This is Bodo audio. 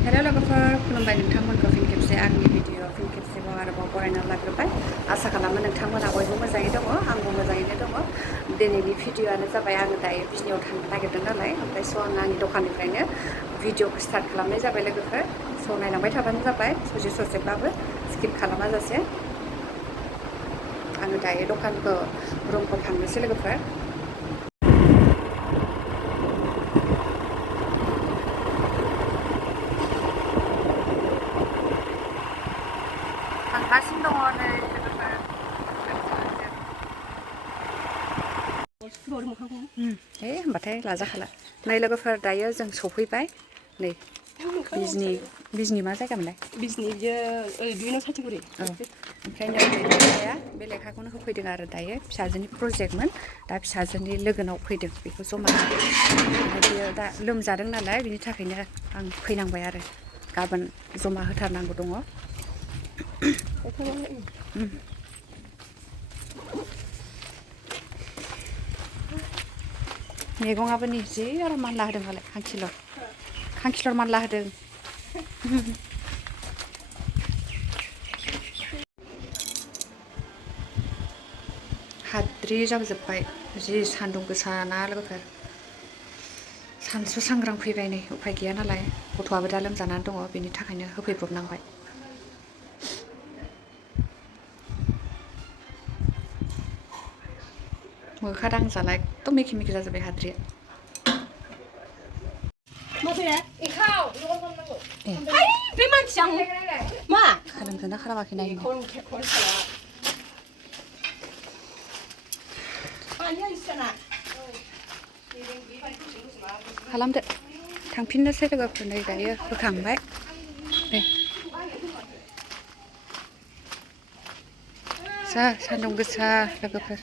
हेल' लोगोफोर खुलुमबाय नोंथांमोनखौ फिन खेबसे आंनि भिडिअ फिन खेबसेबाव आरोबाव बरायना लाग्रोबाय आसा खालामो नोंथांमोना बयबो मोजाङै दङ आंबो मोजाङैनो दङ दिनैनि भिडिअआनो जाबाय आङो दायो बिजनियाव थांनो नागिरदों नालाय ओमफ्राय स' आङो आंनि दखाननिफ्रायनो भिडिअखौ स्टार्ट खालामनाय जाबाय लोगोफोर स' नायलांबाय थाबानो जाबाय ससे ससेबाबो स्किप खालामाजासे आङो दायो दखानखौ रुमखौ थांनोसै लोगोफोर थांगासिनो दङ नै लोगोफोर होनबाथाय लाजाखाला नै लोगोफोर दायो जों सफैबाय नै बिजनि मा जायगा मोनलाय बिजनि दुइ नं साथिगुरि औ ओमफ्राय नै बिफाया बे लेखाखौनो होफैदों आरो दायो फिसाजोनि प्रजेक्टमोन दा फिसाजोनि लोगोनाव फैदों बेखौ जमा बियो दा लोमजादों नालाय बिनि थाखायनो आं फैनांबाय आरो गाबोन जमा होथारनांगौ दङ मैगङाबो नै जि आराम मानला होदों मालाय खांखिलर मानला होदों हाद्रि जाबोजोब्बाय जि सान्दुं गोसा ना लोगोफोर सानसु सांग्रां फैबाय नै उफाय गैया नालाय गथ'आबो दा लोमजानानै दङ बेनि थाखायनो होफैब्रबनांबाय मोखा दांजाला एकदम मेखे मेखे जाजोब्बाय हाद्रिया बे मानसिया मा खालामदोंना खालामाखै नायनो खालामदो थांफिननोसै लोगोफोर नै दायो होखांबाय दे जा सान्दुं गोसा लोगोफोर